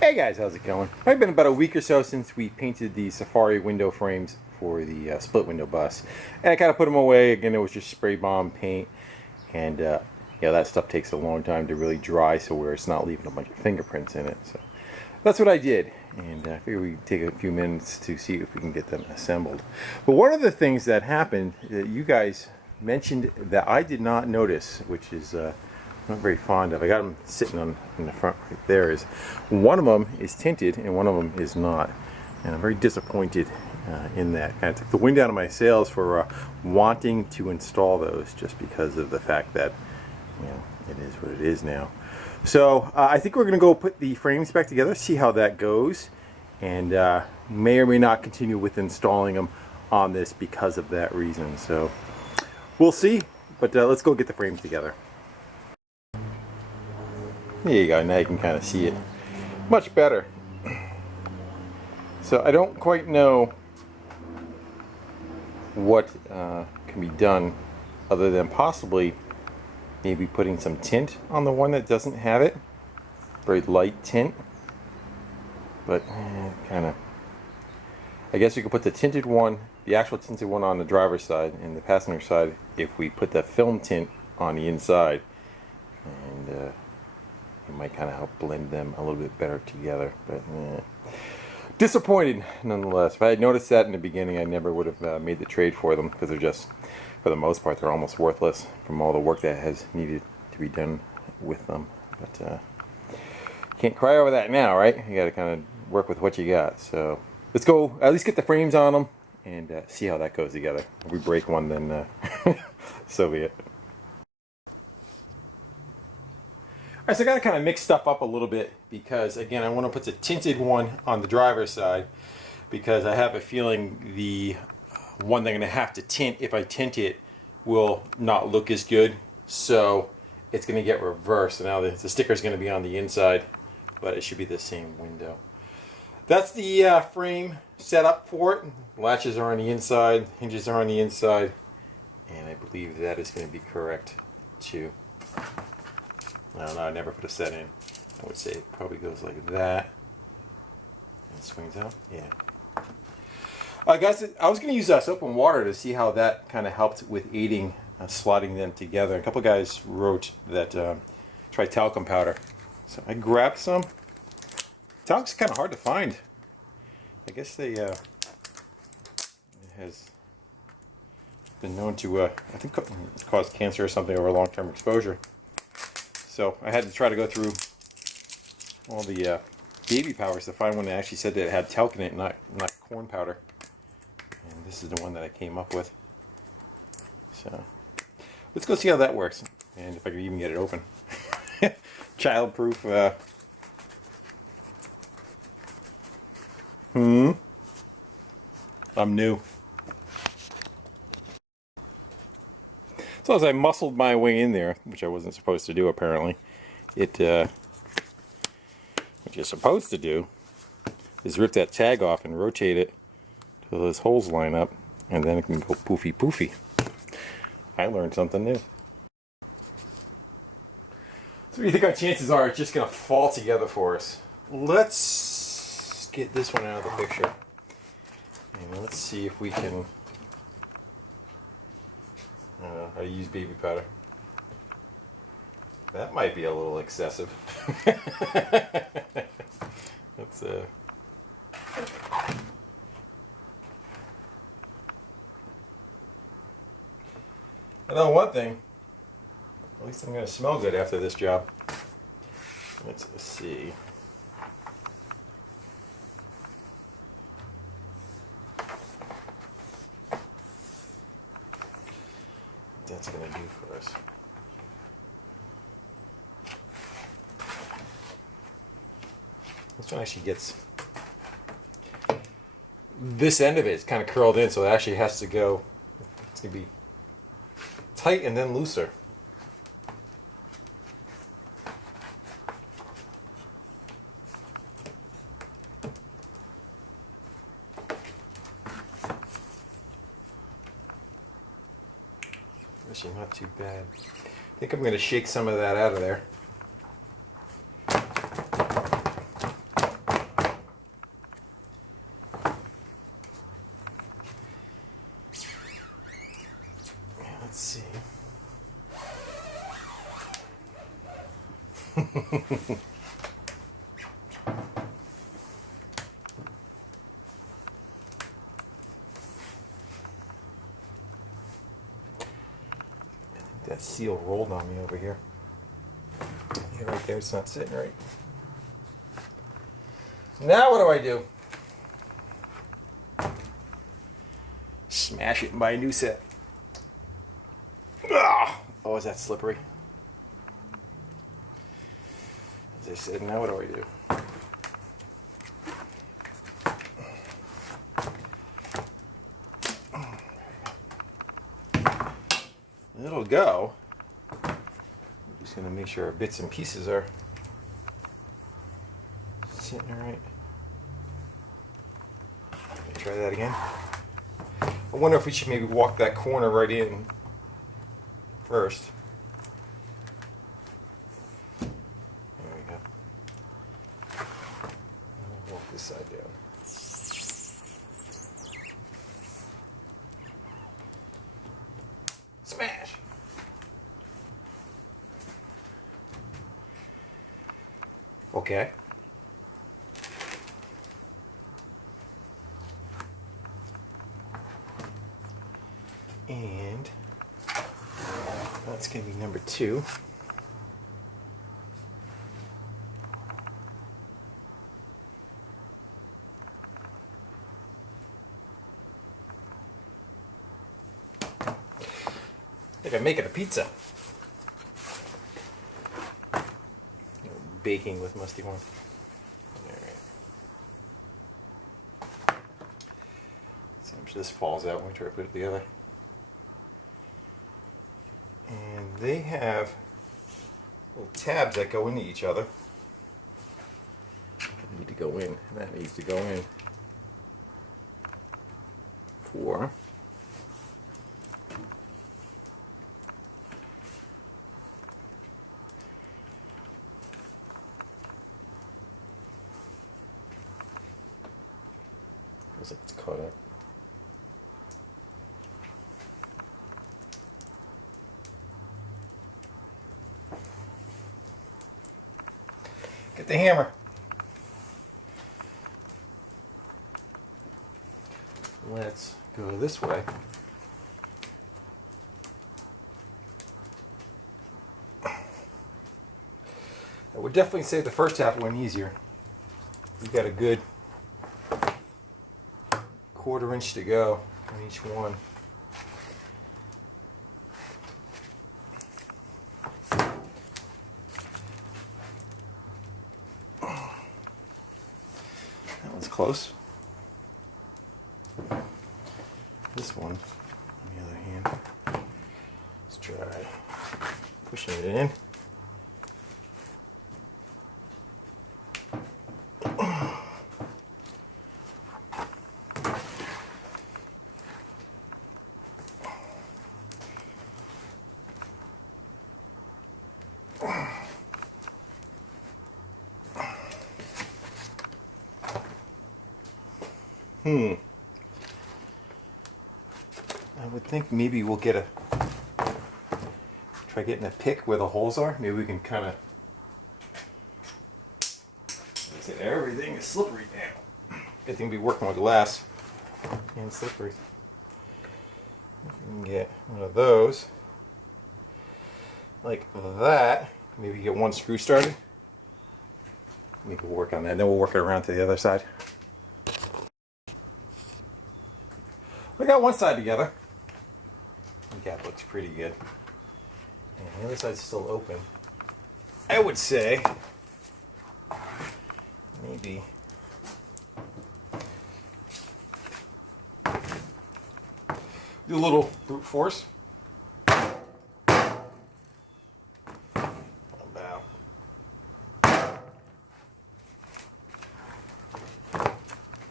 Hey guys, how's it going? It's been about a week or so since we painted the Safari window frames for the split window bus. And I kind of put them away. Again, it was just spray bomb paint. And that stuff takes a long time to really dry, so where it's not leaving a bunch of fingerprints in it. So that's what I did. And I figured we'd take a few minutes to see if we can get them assembled. But one of the things that happened that you guys mentioned that I did not notice, which is not very fond of. I got them sitting on in the front right there. Is one of them is tinted and one of them is not, and I'm very disappointed in that. Kind of took the wind out of my sails for wanting to install those, just because of the fact that it is what it is now. So I think we're going to go put the frames back together, see how that goes, and may or may not continue with installing them on this because of that reason. So we'll see, but let's go get the frames together. There you go, now you can kind of see it much better. So I don't quite know what can be done other than possibly maybe putting some tint on the one that doesn't have it. Very light tint. But kind of, I guess you could put the tinted one, the actual tinted one on the driver's side, and the passenger side if we put the film tint on the inside. And it might kind of help blend them a little bit better together, but disappointed nonetheless. If I had noticed that in the beginning, I never would have made the trade for them, because they're just, for the most part, they're almost worthless from all the work that has needed to be done with them. But can't cry over that now, right? You got to kind of work with what you got. So let's go at least get the frames on them and see how that goes together. If we break one, then so be it. Alright, so I got to kind of mix stuff up a little bit, because again, I want to put the tinted one on the driver's side, because I have a feeling the one that I'm going to have to tint, if I tint it, will not look as good. So it's going to get reversed. So now the sticker is going to be on the inside, but it should be the same window. That's the frame set up for it. Latches are on the inside, hinges are on the inside, and I believe that is going to be correct too. I don't know, I never put a set in. I would say it probably goes like that. And swings out. Yeah. Guys, I was going to use soap and water to see how that kind of helped with aiding slotting them together. A couple guys wrote that try talcum powder. So I grabbed some. Talcum's kind of hard to find. I guess they it has been known to, I think, cause cancer or something over long-term exposure. So I had to try to go through all the baby powders to find one that actually said that it had talc in it, not corn powder. And this is the one that I came up with. So let's go see how that works, and if I can even get it open. Child-proof. I'm new. So as I muscled my way in there, which I wasn't supposed to do apparently, what you're supposed to do is rip that tag off and rotate it till those holes line up, and then it can go poofy poofy. I learned something new. So what do you think our chances are it's just going to fall together for us? Let's get this one out of the picture, and let's see if we can. I use baby powder. That might be a little excessive. Let's I know one thing. At least I'm going to smell good after this job. Let's see. That's going to do for us. This one actually gets, this end of it is kind of curled in, so it actually has to go, it's going to be tight and then looser. Actually, not too bad. I think I'm going to shake some of that out of there. That seal rolled on me over here. Yeah, right there, it's not sitting right. Now what do I do? Smash it and buy a new set. Ah! Oh, is that slippery? As I said, now what do I do? It'll go. I'm just going to make sure our bits and pieces are sitting right. Let me try that again. I wonder if we should maybe walk that corner right in first. There we go. And we'll walk this side down. Smash! Okay. And that's going to be number 2. I think I'm making a pizza. Baking with musty one. Alright. See how much this falls out when we try to put it together. And they have little tabs that go into each other. That need to go in. And that needs to go in. 4. Feels like it's caught up. Get the hammer. Let's go this way. I would definitely say the first half went easier. We've got a good 1/4 inch to go on each one. That one's close. This one, on the other hand, let's try pushing it in. I would think maybe we'll get try getting a pick where the holes are. Maybe we can kind of. Everything is slippery now. Good thing we working with glass and slippery. If we can get one of those like that. Maybe get one screw started. Maybe we'll work on that. Then we'll work it around to the other side. We got one side together. The gap looks pretty good. And the other side's still open. I would say maybe do a little brute force. About.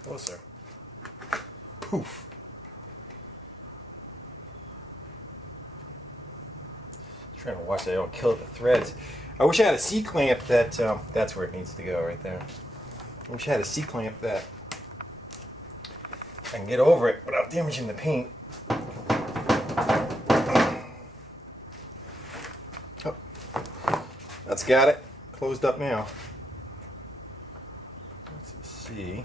Closer. Poof. Trying to watch that I don't kill the threads. I wish I had a C-clamp that, that's where it needs to go right there. I wish I had a C-clamp that I can get over it without damaging the paint. Oh, that's got it. closed up now. Let's see. You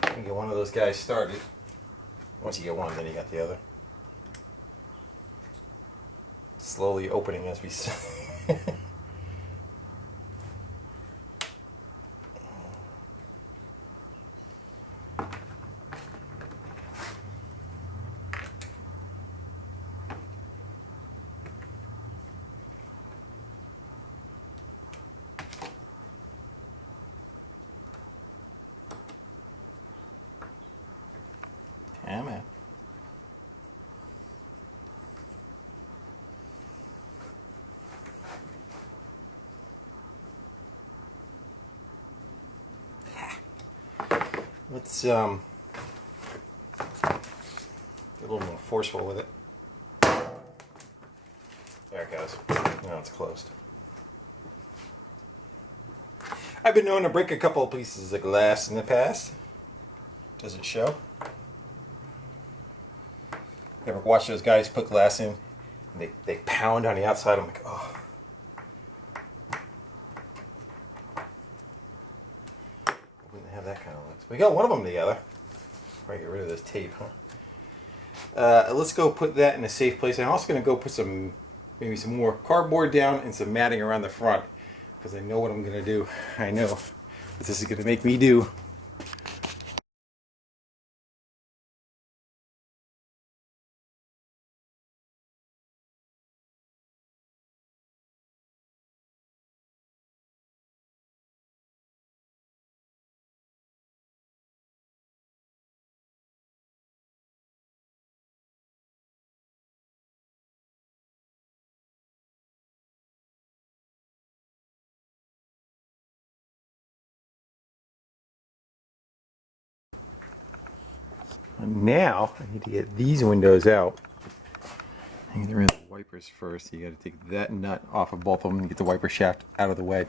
can get one of those guys started. Once you get one, then you got the other. Slowly opening as we see. Yeah, man. Let's get a little more forceful with it. There it goes. Now it's closed. I've been known to break a couple of pieces of glass in the past. Does it show? You ever watch those guys put glass in and they pound on the outside? I'm like, oh. Wouldn't have that kind of looks. We got one of them together. Probably get rid of this tape, huh? Let's go put that in a safe place. I'm also going to go put maybe some more cardboard down and some matting around the front because I know what I'm going to do. I know what this is going to make me do. Now I need to get these windows out. I need to rid of the wipers first. So you got to take that nut off of both of them and get the wiper shaft out of the way.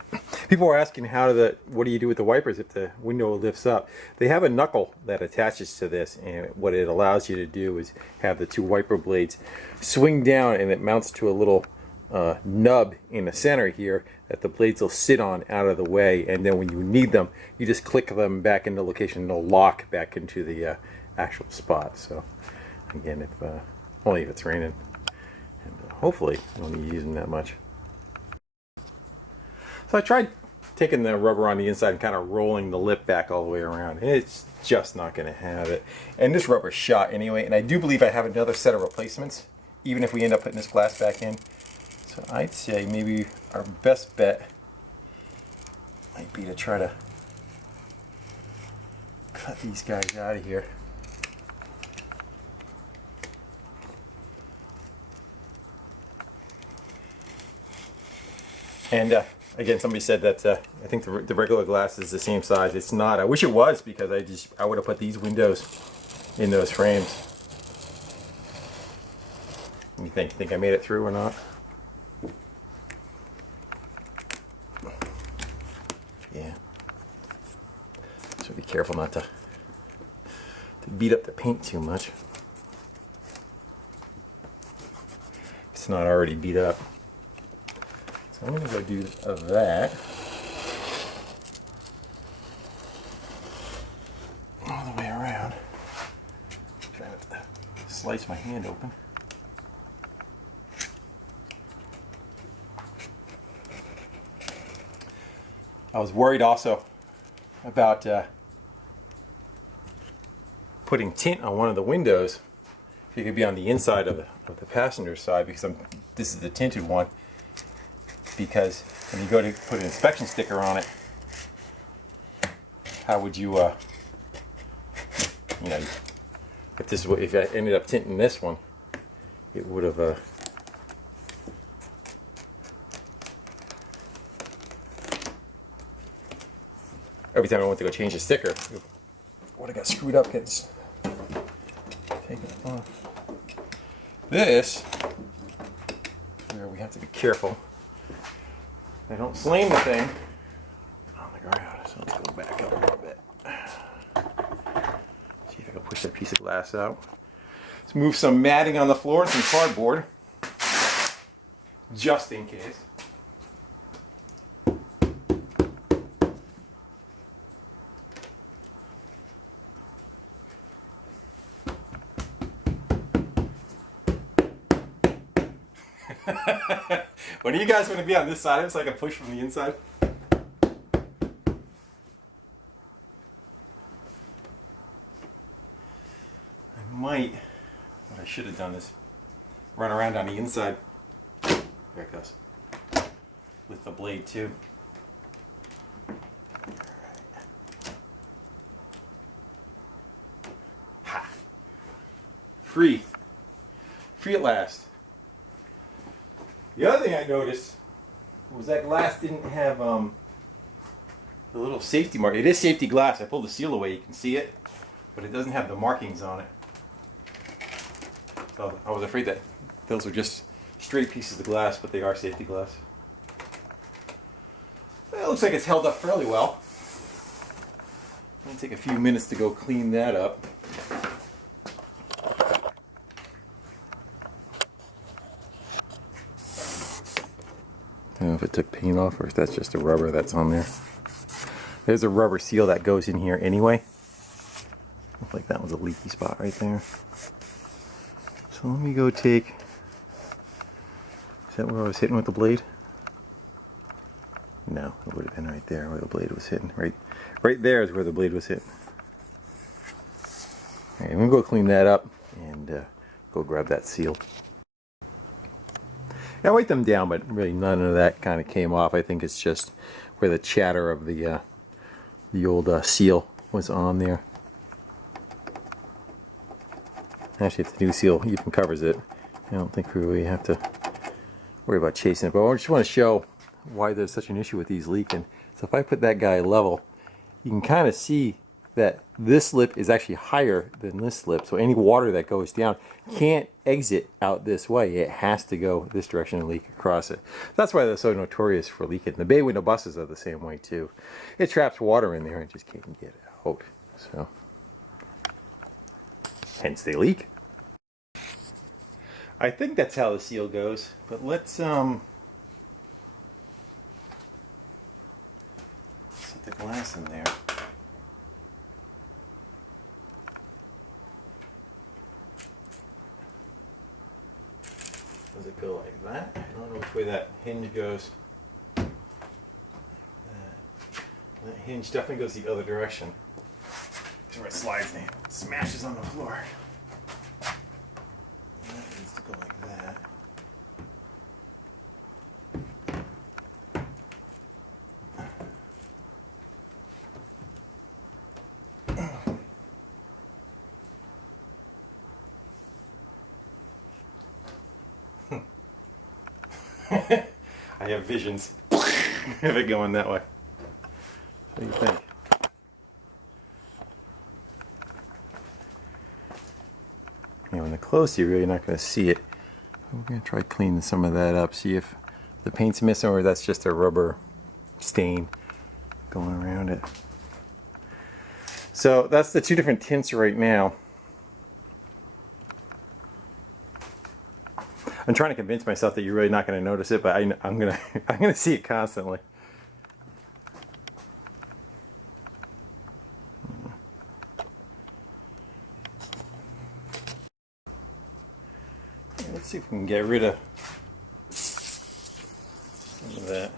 People are asking what do you do with the wipers if the window lifts up? They have a knuckle that attaches to this, and what it allows you to do is have the two wiper blades swing down, and it mounts to a little nub in the center here that the blades will sit on out of the way, and then when you need them, you just click them back into location and they'll lock back into the actual spot. So again, if only if it's raining, and hopefully you don't need to use them that much. So I tried taking the rubber on the inside and kind of rolling the lip back all the way around, and it's just not going to have it. And this rubber's shot anyway, and I do believe I have another set of replacements even if we end up putting this glass back in. So I'd say maybe our best bet might be to try to cut these guys out of here. And again, somebody said that I think the regular glass is the same size. It's not. I wish it was, because I would have put these windows in those frames. You think I made it through or not? Yeah. So be careful not to beat up the paint too much. It's not already beat up. So I'm going to go do that. All the way around. Trying to slice my hand open. I was worried also about putting tint on one of the windows. If it could be on the inside of the passenger side, because this is the tinted one. Because when you go to put an inspection sticker on it, how would you, you know, if I ended up tinting this one, it would have. Every time I went to go change the sticker, it would have got screwed up. Gets taken off. This, where we have to be careful. They don't slam the thing on the ground, so let's go back up a little bit. See if I can push that piece of glass out. Let's move some matting on the floor and some cardboard, just in case. When do you guys want to be on this side of it so I can push from the inside? I might. What I should have done is run around on the inside. There it goes. With the blade too. Ha! Free. Free at last. The other thing I noticed was that glass didn't have the little safety mark. It is safety glass. I pulled the seal away, you can see it, but it doesn't have the markings on it. So I was afraid that those were just straight pieces of glass, but they are safety glass. Well, it looks like it's held up fairly well. I'm going to take a few minutes to go clean that up. I don't know if it took paint off or if that's just a rubber that's on there. There's a rubber seal that goes in here anyway. Looks like that was a leaky spot right there. So let me go take... Is that where I was hitting with the blade? No, it would have been right there where the blade was hitting. Right there is where the blade was hitting. Alright, I'm going to go clean that up and go grab that seal. I weighed them down, but really none of that kind of came off. I think it's just where the chatter of the old seal was on there. Actually, if the new seal even covers it, I don't think we really have to worry about chasing it. But I just want to show why there's such an issue with these leaking. So if I put that guy level, you can kind of see that this lip is actually higher than this lip. So any water that goes down can't exit out this way. It has to go this direction and leak across it. That's why they're so notorious for leaking. The bay window buses are the same way too. It traps water in there and just can't get it out. So hence they leak. I think that's how the seal goes, but let's set the glass in there. Does it go like that? I don't know which way that hinge goes. That hinge definitely goes the other direction. Because where it slides and it smashes on the floor. And that needs to go like that. I have visions of it going that way. What do you think? You know, when they're close, you're really not going to see it. We're going to try cleaning some of that up, see if the paint's missing or that's just a rubber stain going around it. So that's the two different tints right now. I'm trying to convince myself that you're really not going to notice it, but I'm gonna see it constantly. Let's see if we can get rid of some of that.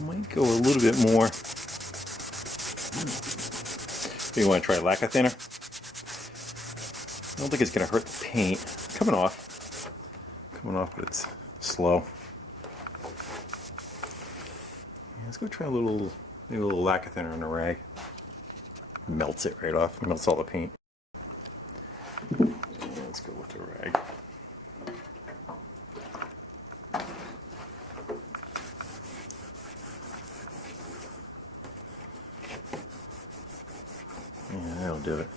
Might go a little bit more. You want to try lacquer thinner? I don't think it's going to hurt the paint. It's coming off. But it's slow. Yeah, let's go try maybe a little lacquer thinner on a rag. Melts it right off. Melts all the paint. Let's go with the rag. Yeah, that'll do it.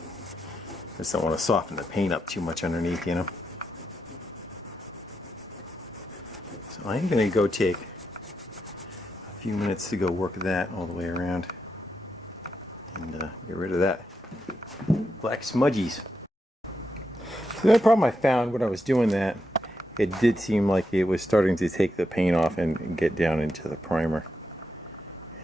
Just don't want to soften the paint up too much underneath, you know. So I'm going to go take a few minutes to go work that all the way around and get rid of that black smudgies. So the other problem I found when I was doing that it did seem like it was starting to take the paint off and get down into the primer.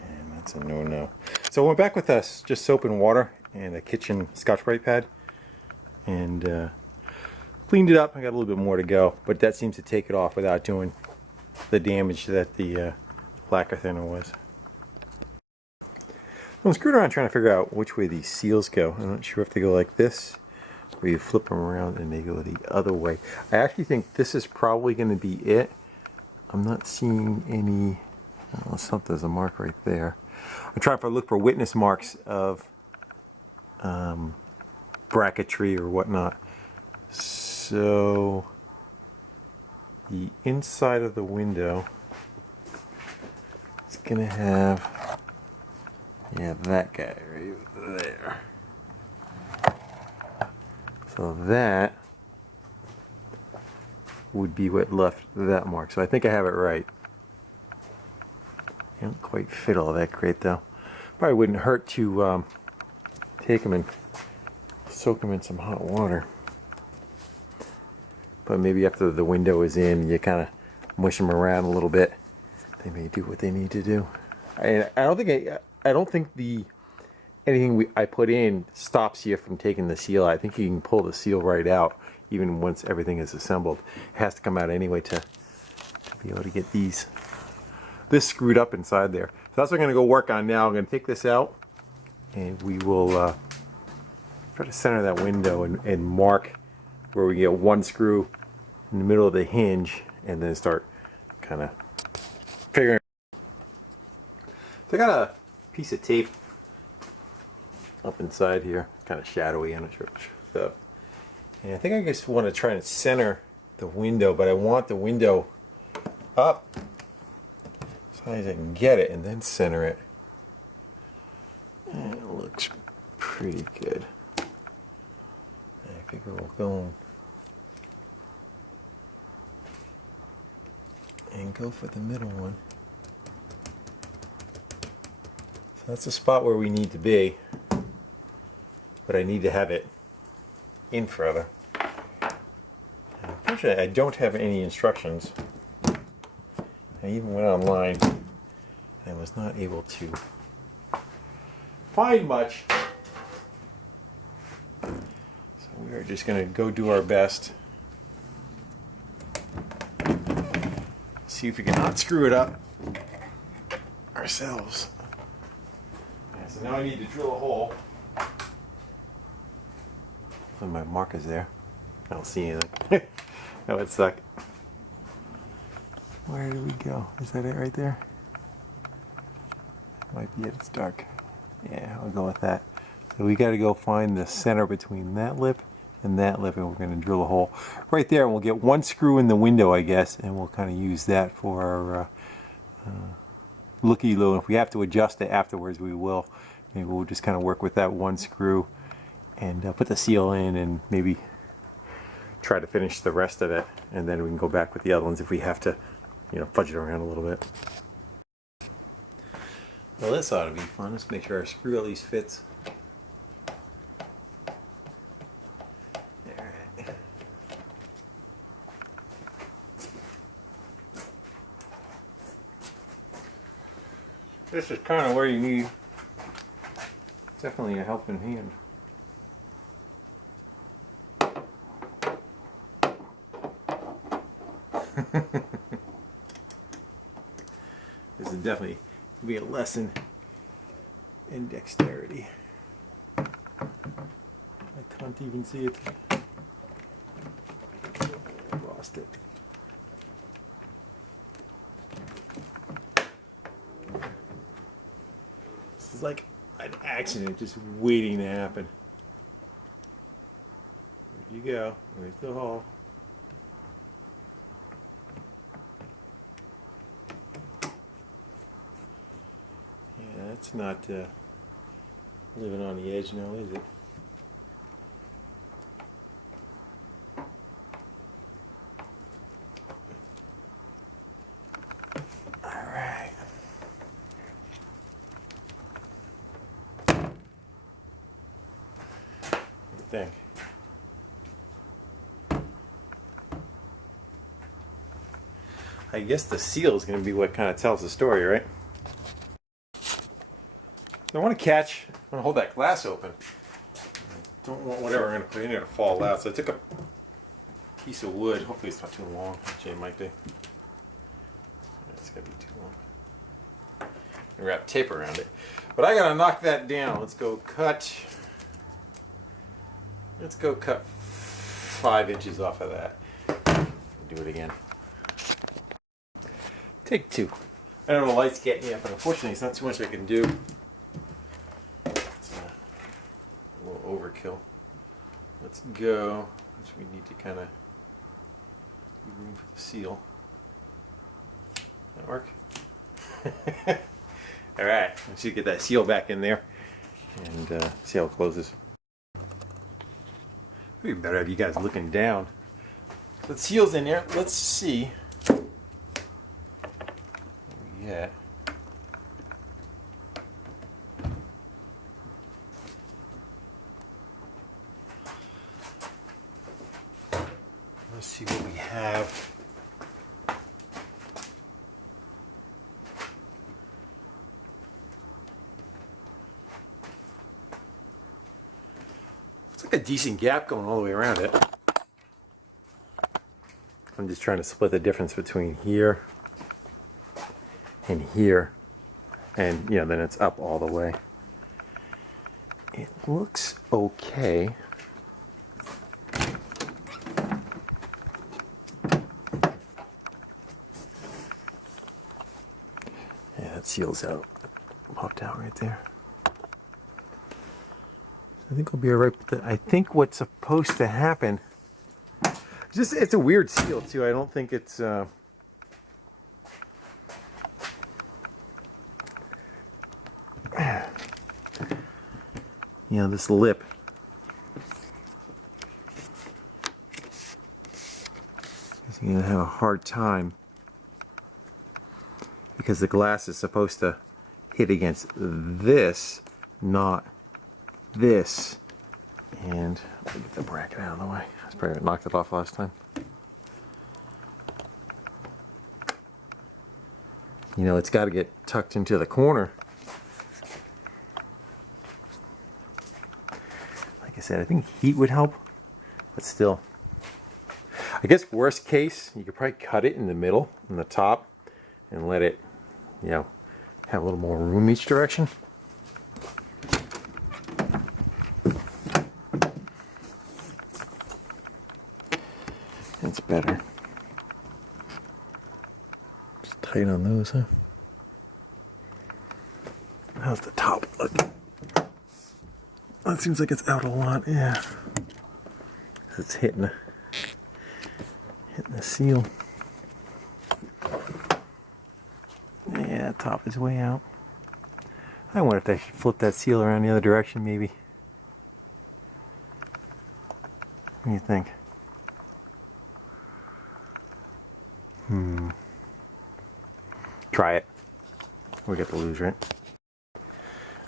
And that's a no-no. So I went back with us just soap and water and a kitchen Scotch-Brite pad. And cleaned it up. I got a little bit more to go, but that seems to take it off without doing the damage that the lacquer thinner was. I'm screwing around trying to figure out which way these seals go. I'm not sure if they go like this, or you flip them around and they go the other way. I actually think this is probably going to be it. I'm not seeing any. Oh, there's a mark right there. I'm trying to look for witness marks of bracketry or whatnot. So the inside of the window is going to have, yeah, that guy right there. So that would be what left that mark. So I think I have it right. Can't quite fit all that great though. Probably wouldn't hurt to take them and soak them in some hot water. But maybe after the window is in, you kind of mush them around a little bit. They may do what they need to do. I don't think anything I put in stops you from taking the seal. I think you can pull the seal right out even once everything is assembled. It has to come out anyway to be able to get this screwed up inside there. So that's what I'm going to go work on now. I'm going to take this out and we will try to center that window and mark where we get one screw in the middle of the hinge and then start kind of figuring. So I got a piece of tape up inside here, kind of shadowy, I'm not sure. So, and I think I just want to try and center the window, but I want the window up as high as I can get it and then center it. And it looks pretty good. I figure we'll go and go for the middle one. So that's the spot where we need to be, but I need to have it in further. Unfortunately, I don't have any instructions. I even went online and I was not able to find much. So we are just going to go do our best. See if we can not screw it up ourselves. Yeah, so now I need to drill a hole. And my mark is there. I don't see anything. That would suck. Where do we go? Is that it right there? Might be it. It's dark. Yeah, I'll go with that. So we got to go find the center between that lip and that lip, and we're going to drill a hole right there. And we'll get one screw in the window, I guess, and we'll kind of use that for our looky-loo. If we have to adjust it afterwards, we will. Maybe we'll just kind of work with that one screw and put the seal in and maybe try to finish the rest of it, and then we can go back with the other ones if we have to, fudge it around a little bit. Well, this ought to be fun. Let's make sure our screw at least fits. Alright. This is kind of where you need definitely a helping hand. This is definitely be a lesson in dexterity. I can't even see it. Lost it. This is like an accident just waiting to happen. Where'd you go? Where's the hole? It's not living on the edge now, is it? All right. What do you think? I guess the seal is going to be what kind of tells the story, right? I want to hold that glass open. I don't want whatever I'm going to put in there to fall out. So I took a piece of wood. Hopefully it's not too long. Actually, it might be. It's going to be too long. And wrap tape around it. But I got to knock that down. Let's go cut 5 inches off of that. Do it again. Take 2. I know the light's getting me up, but unfortunately it's not too much I can do. It's a little overkill. Let's go. Which we need to kind of leave room for the seal. That work? Alright, let's get that seal back in there and see how it closes. It'd be better if you guys looking down. So the seal's in there. Let's see. Yeah. Let's see what we have. Looks like a decent gap going all the way around it. I'm just trying to split the difference between here and here, and then it's up all the way. It looks okay. Yeah, that seals out. Popped out right there. I think we'll be alright with that. I think what's supposed to happen, it's a weird seal too. I don't think it's this lip. You're gonna have a hard time because the glass is supposed to hit against this, not this. And let me get the bracket out of the way. That's probably what knocked it off last time. It's got to get tucked into the corner. Like I said, I think heat would help, but still. I guess worst case, you could probably cut it in the middle, in the top, and let it, have a little more room each direction. That's better. Just tight on those, huh? How's the top look? That seems like it's out a lot, yeah. It's hitting the seal. Yeah, top is way out. I wonder if I should flip that seal around the other direction, maybe. What do you think? Try it. We got to lose, right?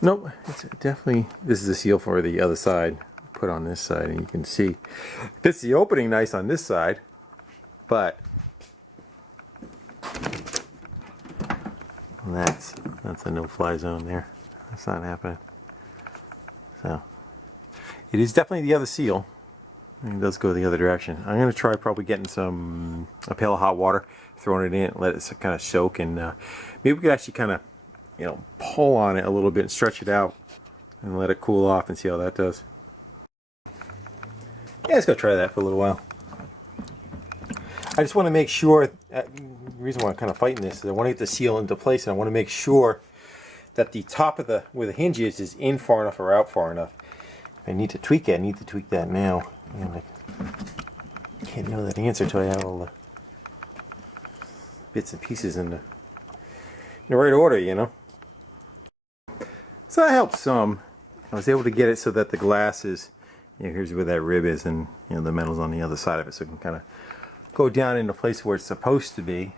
Nope, it's definitely, this is the seal for the other side. Put on this side and you can see fits the opening nice on this side, but that's a no-fly zone there. That's not happening. So it is definitely the other seal. It does go the other direction. I'm going to try probably getting a pail of hot water, throwing it in, let it kind of soak, and maybe we could actually kind of, pull on it a little bit and stretch it out and let it cool off and see how that does. Yeah, let's go try that for a little while. I just want to make sure, the reason why I'm kind of fighting this is I want to get the seal into place, and I want to make sure that the top of where the hinge is in far enough or out far enough. If I need to tweak it, I need to tweak that now. And I can't know that answer until I have all the bits and pieces in the right order, So that helped some. I was able to get it so that the glass is, here's where that rib is, and the metal's on the other side of it, so it can kind of go down in the place where it's supposed to be.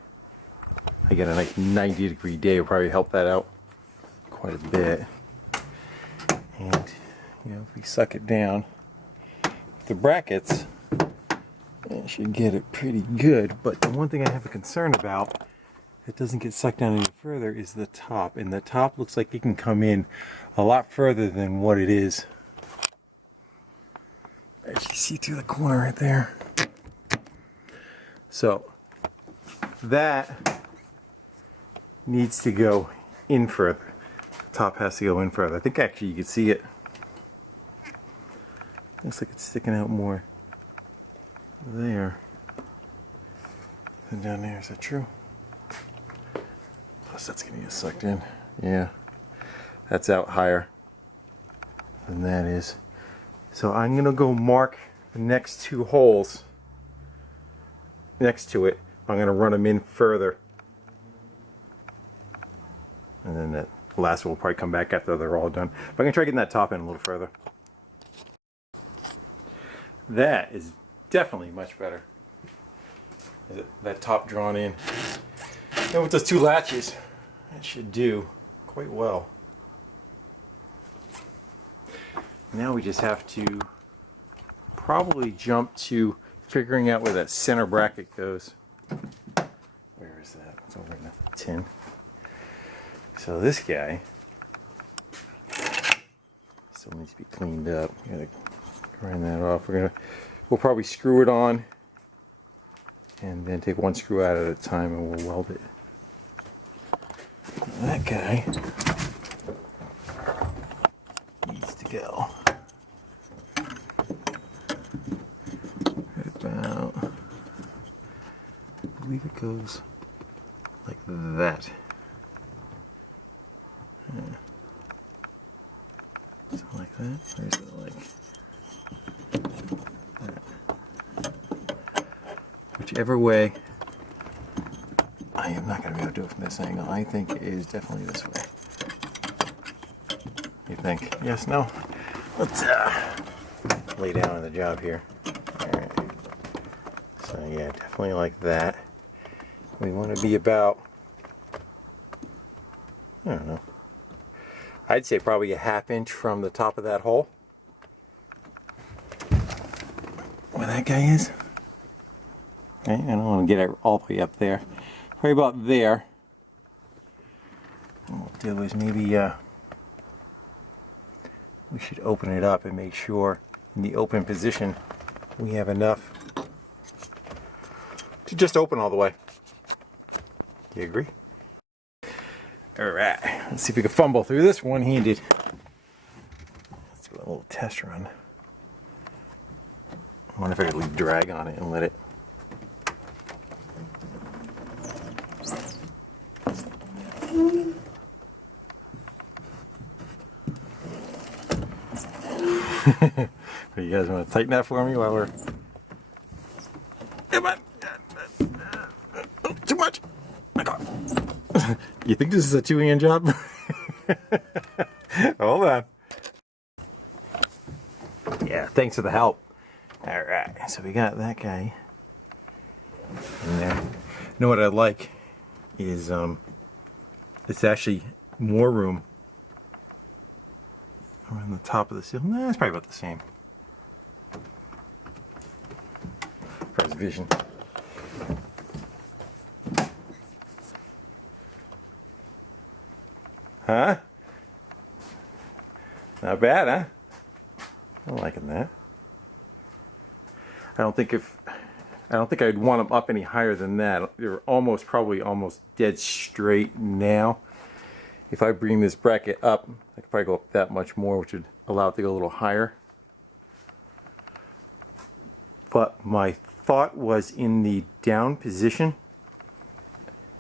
I get a nice 90-degree day will probably help that out quite a bit. And if we suck it down, the brackets It should get it pretty good, but the one thing I have a concern about, it doesn't get sucked down any further, is the top. And the top looks like it can come in a lot further than what it is. As you see through the corner right there. So that needs to go in further. The top has to go in further. I think actually you can see it. Looks like it's sticking out more there than down there. Is that true? Plus that's gonna get sucked in. Yeah, that's out higher than that is. So I'm gonna go mark the next two holes next to it. I'm gonna run them in further, and then that last one will probably come back after they're all done. But I'm gonna try getting that top in a little further. That is definitely much better. That top drawn in. And with those two latches, that should do quite well. Now we just have to probably jump to figuring out where that center bracket goes. Where is that? It's over in the tin. So this guy still needs to be cleaned up. Gotta grind that off. We'll probably screw it on and then take one screw out at a time and we'll weld it. That guy needs to go right about, I believe it goes like that. Something like that, or is it like that? Whichever way. I am not going to be able to do it from this angle. I think it is definitely this way. You think? Yes, no? Let's lay down on the job here. Alright. So yeah, definitely like that. We want to be about, I don't know, I'd say probably a ½ inch from the top of that hole. Where that guy is. Okay, I don't want to get it all the way up there. Probably about there. What we'll do is maybe we should open it up and make sure in the open position we have enough to just open all the way. Do you agree? Alright, let's see if we can fumble through this one-handed. Let's do a little test run. I wonder if I could leave drag on it and let it. You guys want to tighten that for me while we're... Come on! Oh, too much! You think this is a two-hand job? Hold on. Yeah, thanks for the help. Alright, so we got that guy in there. You know what I like is it's actually more room around the top of the seal. Nah, it's probably about the same. As far as vision. Huh? Not bad, huh? I'm liking that. I don't think I'd want them up any higher than that. They're probably almost dead straight now. If I bring this bracket up, I could probably go up that much more, which would allow it to go a little higher. But my thought was in the down position,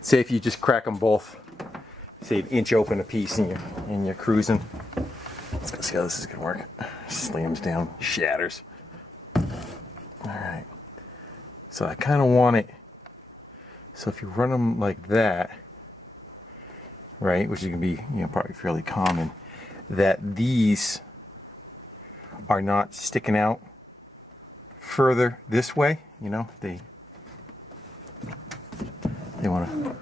say if you just crack them both, say an inch open a piece and you're cruising. Let's go see how this is gonna work. Slams down, shatters. Alright. So I kind of want it, so if you run them like that, right, which is going to be, you know, probably fairly common, that these are not sticking out further this way, you know, they want to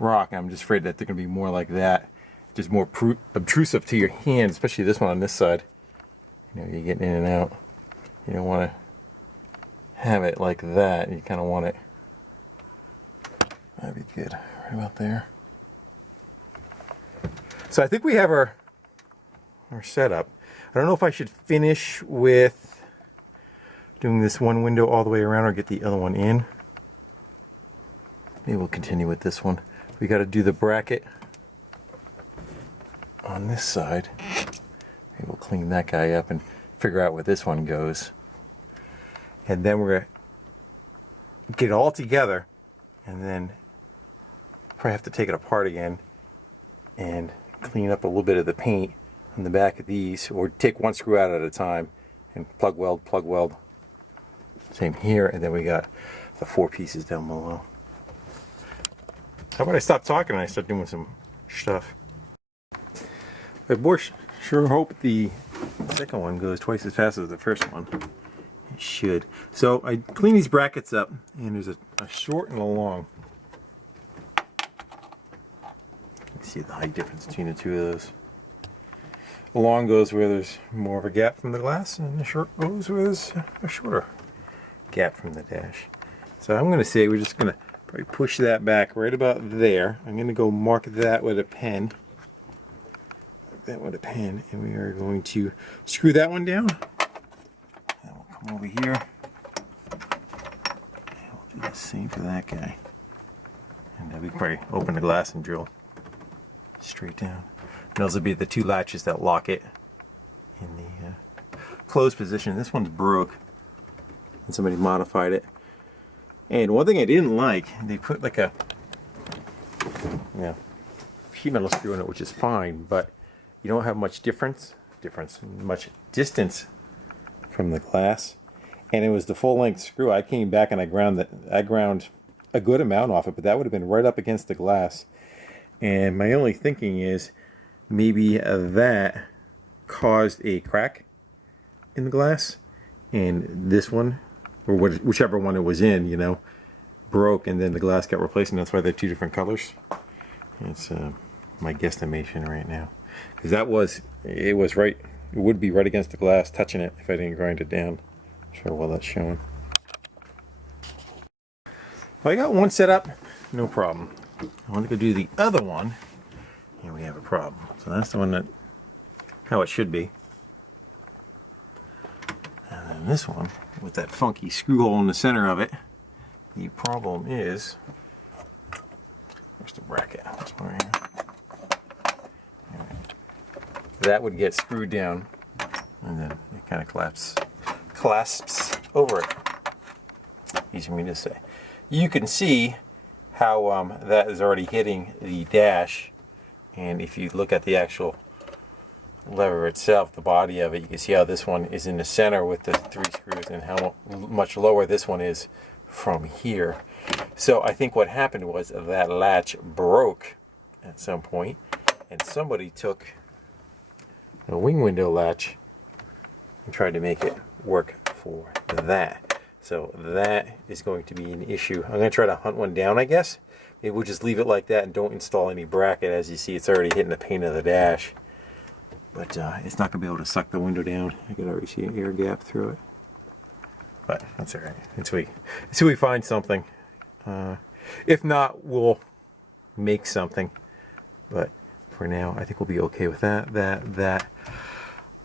rock. I'm just afraid that they're going to be more like that, just more obtrusive to your hand, especially this one on this side. You know, you're getting in and out. You don't want to have it like that. You kind of want it. That'd be good, right about there. So I think we have our setup. I don't know if I should finish with doing this one window all the way around or get the other one in. Maybe we'll continue with this one. We got to do the bracket on this side. Maybe we'll clean that guy up and figure out where this one goes. And then we're going to get it all together and then probably have to take it apart again and clean up a little bit of the paint on the back of these, or take one screw out at a time and plug weld. Same here, and then we got the 4 pieces down below. How about I stop talking and I start doing some stuff? I sure hope the second one goes twice as fast as the first one. It should. So I clean these brackets up, and there's a short and a long. You see the height difference between the two of those. The long goes where there's more of a gap from the glass, and the short goes where there's a shorter gap from the dash. So I'm going to say we're just going to probably push that back right about there. I'm going to go mark that with a pen. Mark that with a pen, and we are going to screw that one down. And we'll come over here. And we'll do the same for that guy. And we can probably open the glass and drill straight down. And those will be the 2 latches that lock it in the closed position. This one's broke, and somebody modified it. And one thing I didn't like, they put like a sheet metal screw in it, which is fine, but you don't have much much distance from the glass. And it was the full length screw. I came back and I ground a good amount off it, but that would have been right up against the glass. And my only thinking is maybe that caused a crack in the glass, and this one, or whichever one it was in, broke, and then the glass got replaced, and that's why they're 2 different colors. It's my guesstimation right now, because it was right. It would be right against the glass, touching it if I didn't grind it down. Not sure well that's showing. Well, I got one set up, no problem. I want to go do the other one, and we have a problem. So that's the one how it should be. And then this one, with that funky screw hole in the center of it, the problem is, where's the bracket? This one right here. That would get screwed down, and then it kind of clasps over it. Easy for me to say. You can see how that is already hitting the dash, and if you look at the actual lever itself, the body of it, you can see how this one is in the center with the 3 screws, and how much lower this one is from here. So I think what happened was that latch broke at some point, and somebody took a wing window latch and tried to make it work for that. So that is going to be an issue. I'm going to try to hunt one down, I guess. Maybe we'll just leave it like that and don't install any bracket. As you see, it's already hitting the paint of the dash. But it's not going to be able to suck the window down. I can already see an air gap through it. But that's all right. Until we find something. If not, we'll make something. But for now, I think we'll be okay with that.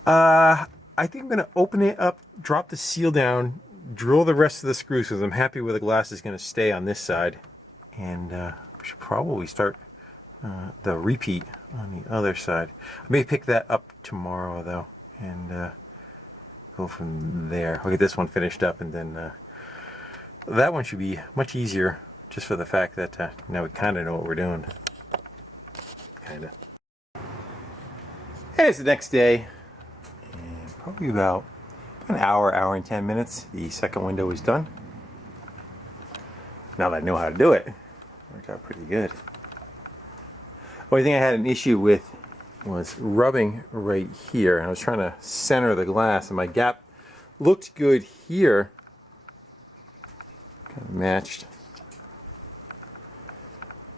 I think I'm going to open it up, drop the seal down, drill the rest of the screws, because I'm happy where the glass is going to stay on this side. And we should probably start the repeat on the other side. I may pick that up tomorrow, though, and go from there. I'll get this one finished up, and then that one should be much easier, just for the fact that now we kind of know what we're doing. Kind of. And it's the next day, and probably about an hour and 10 minutes, the second window is done. Now that I know how to do it, worked out pretty good. The only thing I had an issue with was rubbing right here. I was trying to center the glass, and my gap looked good here. Kind of matched.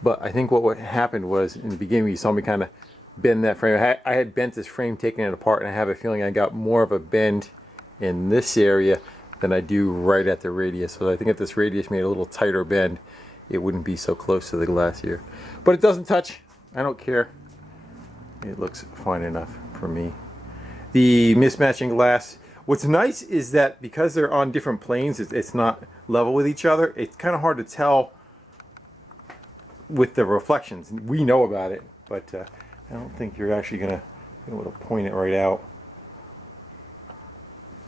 But I think what happened was, in the beginning, you saw me kind of bend that frame. I had bent this frame, taking it apart, and I have a feeling I got more of a bend in this area than I do right at the radius. So I think if this radius made a little tighter bend, it wouldn't be so close to the glass here. But it doesn't touch. I don't care. It looks fine enough for me. The mismatching glass, what's nice is that because they're on different planes, it's not level with each other. It's kind of hard to tell with the reflections. We know about it, but I don't think you're actually going to be able to point it right out.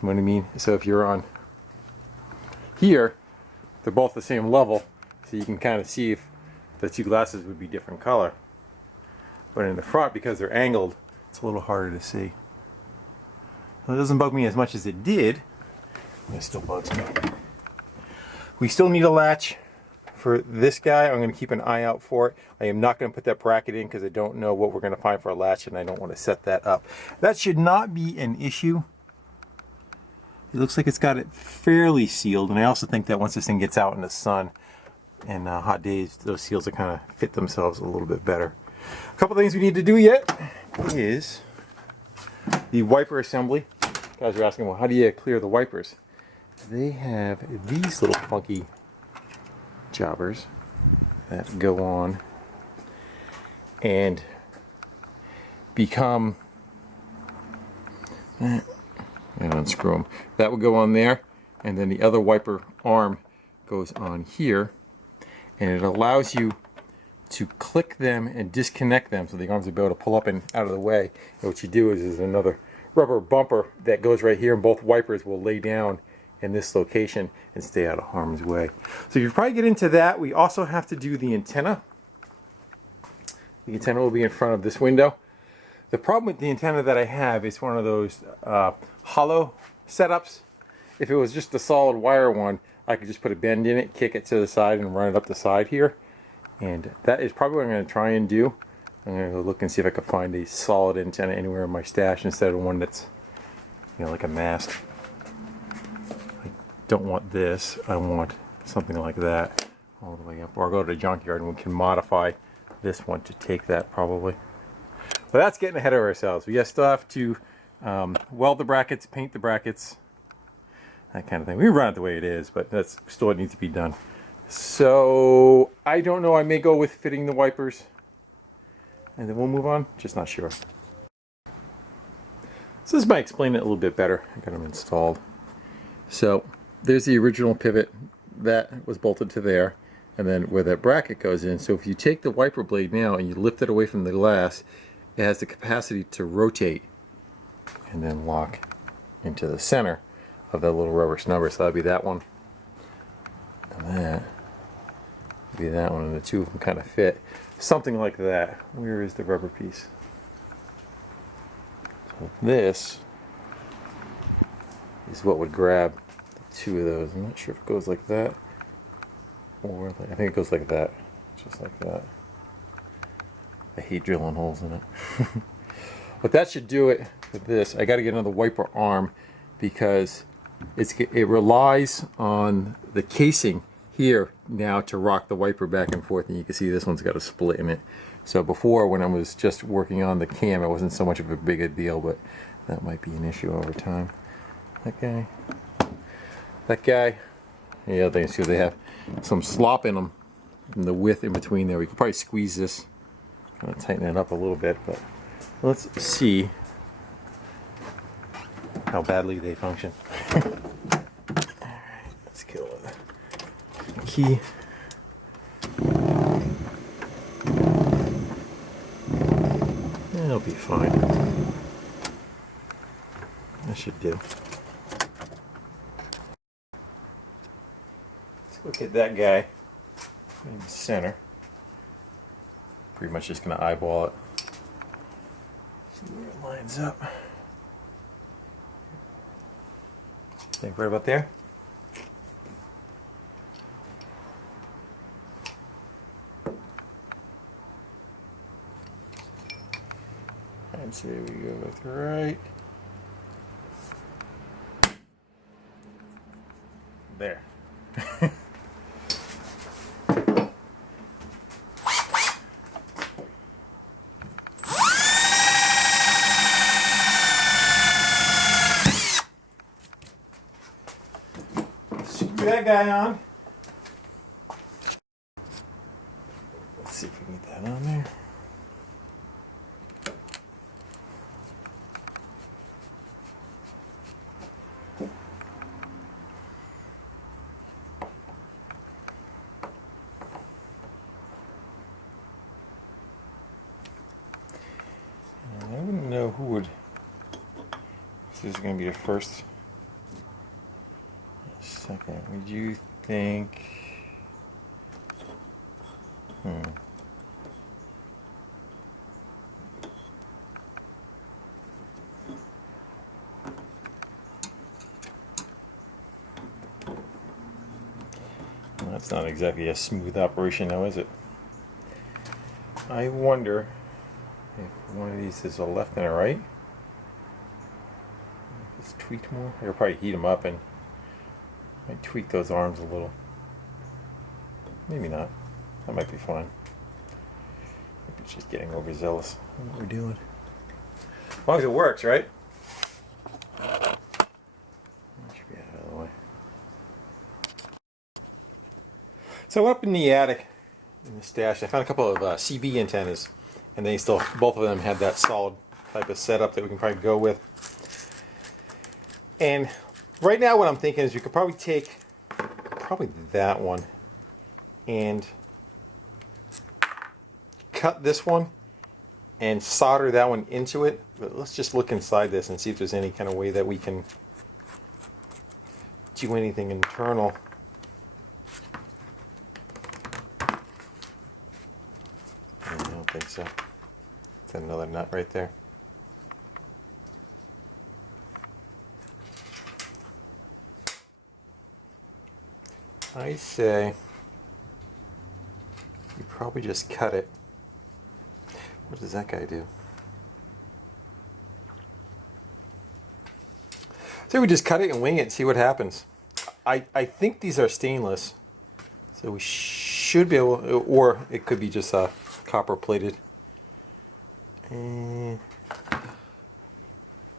You know what I mean? So if you're on here, they're both the same level, so you can kind of see if the two glasses would be different color. But in the front, because they're angled, it's a little harder to see. Well, it doesn't bug me as much as it did. It still bugs me. We still need a latch for this guy. I'm going to keep an eye out for it. I am not going to put that bracket in because I don't know what we're going to find for a latch, and I don't want to set that up. That should not be an issue. It looks like it's got it fairly sealed, and I also think that once this thing gets out in the sun and hot days, those seals will kind of fit themselves a little bit better. A couple things we need to do yet is the wiper assembly. Guys are asking, well, how do you clear the wipers? They have these little funky jobbers that go on and become, and unscrew them. That would go on there, and then the other wiper arm goes on here, and it allows you to click them and disconnect them so the arms will be able to pull up and out of the way. And what you do is there's another rubber bumper that goes right here, and both wipers will lay down in this location and stay out of harm's way. So you probably get into that. We also have to do the antenna. The antenna will be in front of this window. The problem with the antenna that I have is one of those hollow setups. If it was just a solid wire one, I could just put a bend in it, kick it to the side, and run it up the side here. And that is probably what I'm going to try and do. I'm going to go look and see if I can find a solid antenna anywhere in my stash instead of one that's, you know, like a mast. I don't want this. I want something like that all the way up. Or I'll go to the junkyard and we can modify this one to take that probably. But that's getting ahead of ourselves. We still have to weld the brackets, paint the brackets, that kind of thing. We run it the way it is, but that's still what needs to be done. So I don't know. I may go with fitting the wipers, and then we'll move on. Just not sure. So this might explain it a little bit better. I got them installed. So there's the original pivot that was bolted to there, and then where that bracket goes in. So if you take the wiper blade now and you lift it away from the glass, it has the capacity to rotate and then lock into the center of that little rubber snubber. So that'd be that one, and that would be that one, and the two of them kind of fit. Something like that. Where is the rubber piece? So this is what would grab the two of those. I'm not sure if it goes like that, or I think it goes like that, just like that. I hate drilling holes in it. But that should do it for this. I got to get another wiper arm because it relies on the casing here now to rock the wiper back and forth, and you can see this one's got a split in it. So before, when I was just working on the cam, it wasn't so much of a big a deal, but that might be an issue over time. That guy, the other thing is too, they have some slop in them, and the width in between there. We could probably squeeze this, kind of tighten it up a little bit, but let's see how badly they function. Alright, let's kill it. Key. It'll be fine. That should do. Let's look at that guy in the center. Pretty much just gonna eyeball it. See where it lines up. Think right about there. And so we go with right there. guy on. Let's see if we can get that on there. I wouldn't know who would. This is going to be the first. Second, would you think? Well, that's not exactly a smooth operation now, is it? I wonder if one of these is a left and a right. If it's tweaked more, I'll probably heat them up and might tweak those arms a little. Maybe not. That might be fine. Maybe it's just getting overzealous in what we're doing. As long as it works, right? That should be out of the way. So up in the attic, in the stash, I found a couple of CB antennas, and they still, both of them had that solid type of setup that we can probably go with. And right now what I'm thinking is we could probably take that one and cut this one and solder that one into it. But let's just look inside this and see if there's any kind of way that we can do anything internal. I don't think so. It's another nut right there. I say you probably just cut it. What does that guy do? So we just cut it and wing it and see what happens. I think these are stainless, so we should be able, or it could be just copper plated.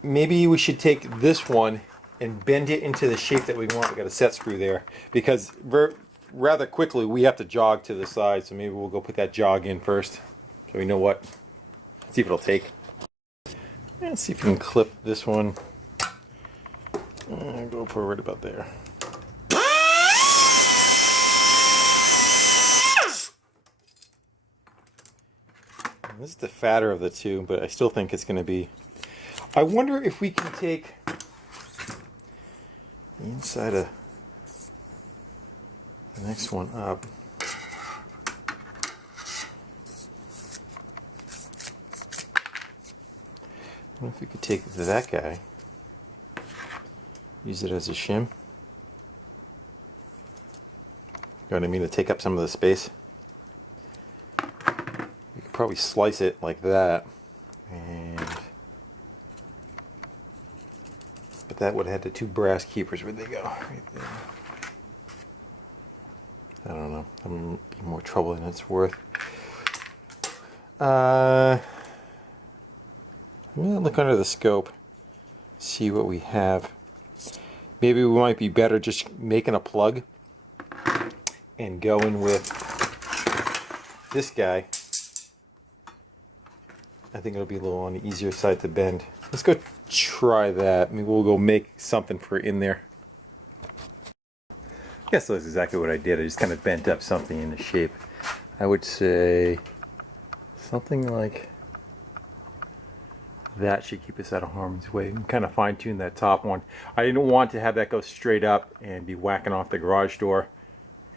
Maybe we should take this one and bend it into the shape that we want. We got a set screw there, because rather quickly we have to jog to the side, so maybe we'll go put that jog in first so we know what, see if it'll take. Let's see if we can clip this one. Go for right about there. This is the fatter of the two, but I still think it's going to be. I wonder if we can take the inside of the next one up. I wonder if we could take that guy, use it as a shim. You know what I mean? To take up some of the space. You could probably slice it like that, but that would have had the two brass keepers. Where'd they go? Right there. I don't know. I'm gonna be more trouble than it's worth. I'm gonna look under the scope, see what we have. Maybe we might be better just making a plug and going with this guy. I think it'll be a little on the easier side to bend. Let's go try that. Maybe we'll go make something for in there. I guess that's exactly what I did. I just kind of bent up something in the shape. I would say something like that should keep us out of harm's way. And kind of fine tune that top one. I didn't want to have that go straight up and be whacking off the garage door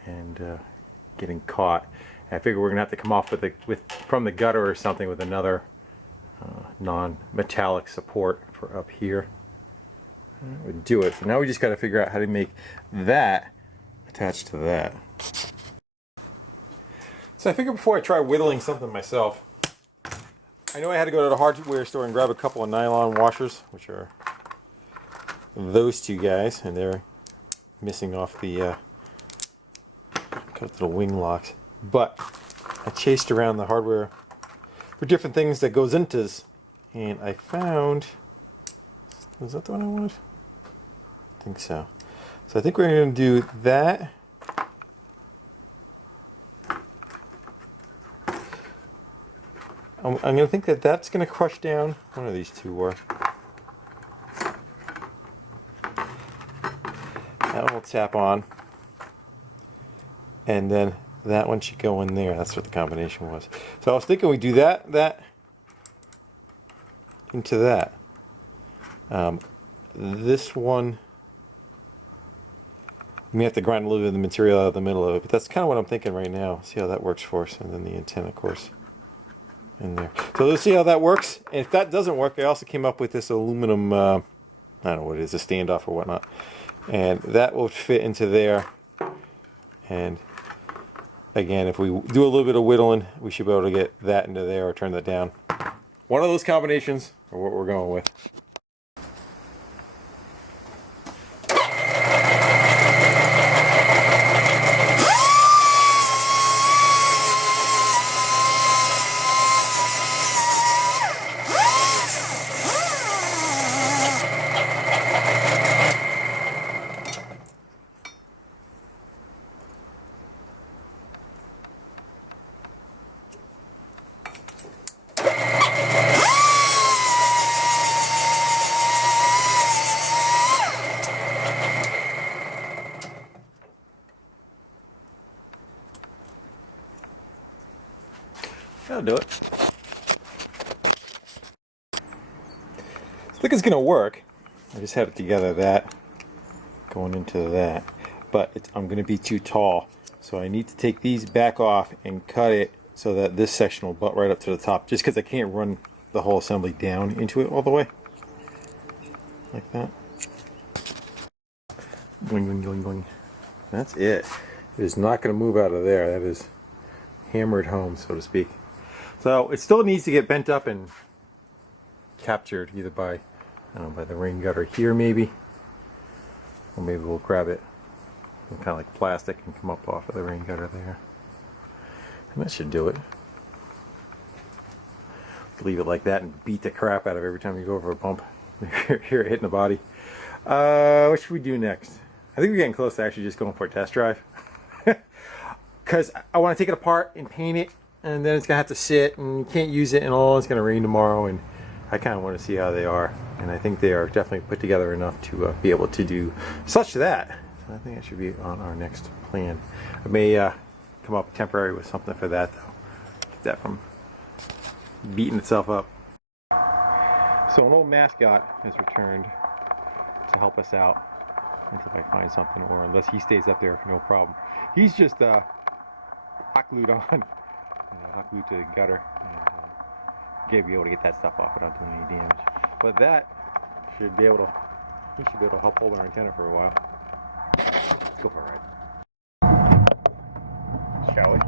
and getting caught. I figure we're gonna have to come off from the gutter or something with another non-metallic support for up here. That would do it. So now we just got to figure out how to make that attach to that. So I figured before I try whittling something myself, I know I had to go to the hardware store and grab a couple of nylon washers, which are those two guys, and they're missing off the little wing locks. But I chased around the hardware for different things that goes into this, and I found, was that the one I wanted? I think so. So I think we're going to do that. I'm going to think that that's going to crush down. One of these two were. That one will tap on. And then that one should go in there. That's what the combination was. So I was thinking we do that into that. This one, we may have to grind a little bit of the material out of the middle of it, but that's kind of what I'm thinking right now. See how that works for us, and then the antenna, of course, in there. So let's see how that works. And if that doesn't work, I also came up with this aluminum, I don't know what it is, a standoff or whatnot, and that will fit into there. And again, if we do a little bit of whittling, we should be able to get that into there or turn that down. One of those combinations are what we're going with. That'll do it. I think it's gonna work. I just had it together, that going into that, but I'm gonna be too tall, so I need to take these back off and cut it so that this section will butt right up to the top, just because I can't run the whole assembly down into it all the way like that. Going, going, going, going. That's it. It is not going to move out of there. That is hammered home, so to speak. So it still needs to get bent up and captured either by, I don't know, by the rain gutter here maybe, or maybe we'll grab it kind of like plastic and come up off of the rain gutter there, and that should do it. Leave it like that and beat the crap out of it every time you go over a bump. Hear it hitting the body. What should we do next? I think we're getting close to actually just going for a test drive, because I want to take it apart and paint it, and then it's gonna have to sit and you can't use it, and it's gonna rain tomorrow, and I kind of want to see how they are, and I think they are definitely put together enough to be able to do such that. So I think that should be on our next plan. I may come up temporary with something for that though. Keep that from beating itself up. So an old mascot has returned to help us out until I find something, or unless he stays up there, no problem. He's just hot glued on, hot glued to the gutter, and be able to get that stuff off without doing any damage. But that should be able to, he should be able to help hold our antenna for a while. Let's go for a ride. Shall we?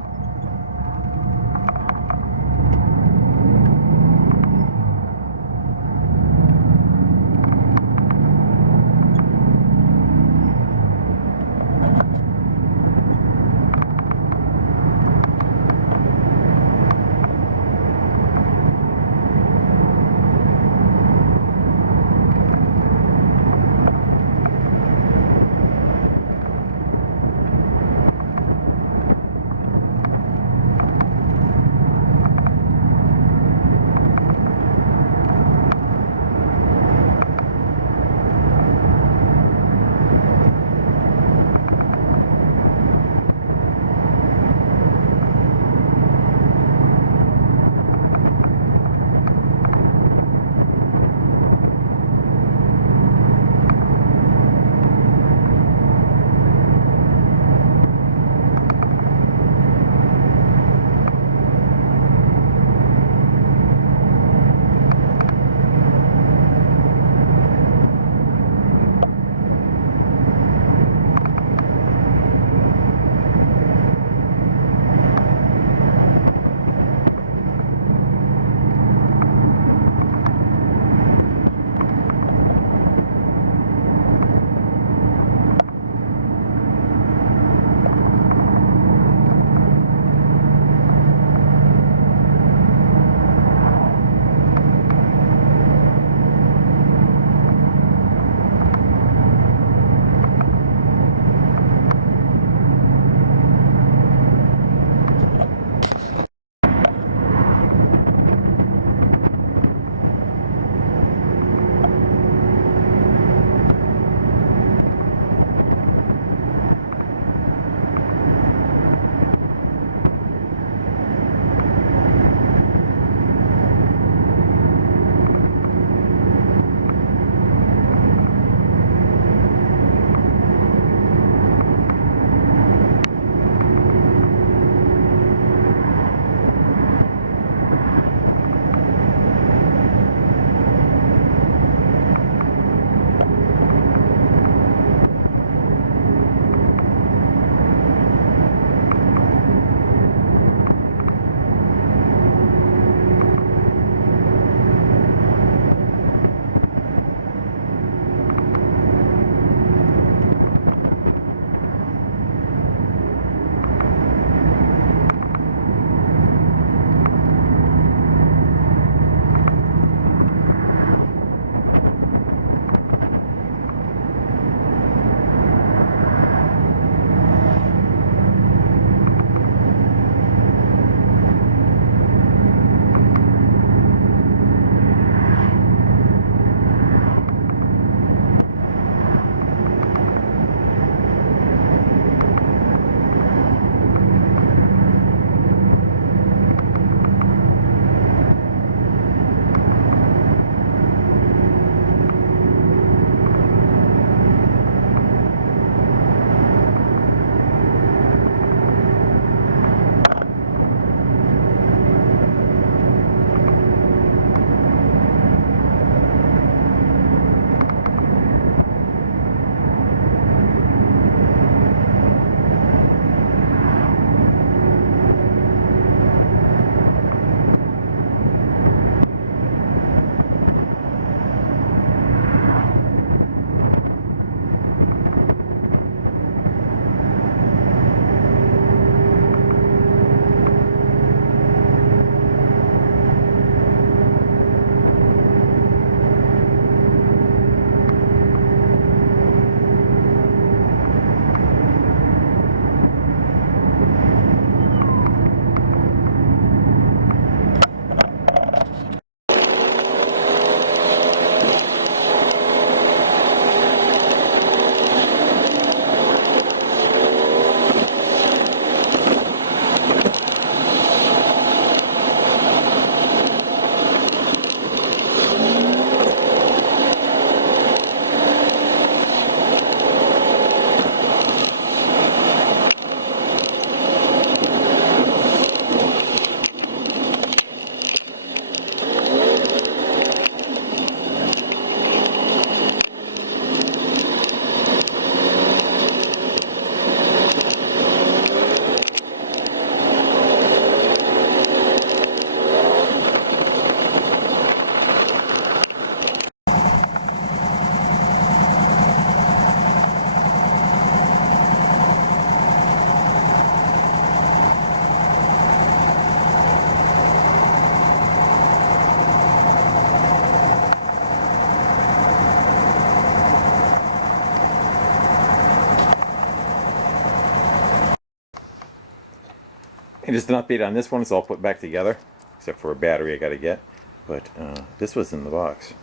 And just an update on this one, it's all put back together, except for a battery I got to get. But this was in the box.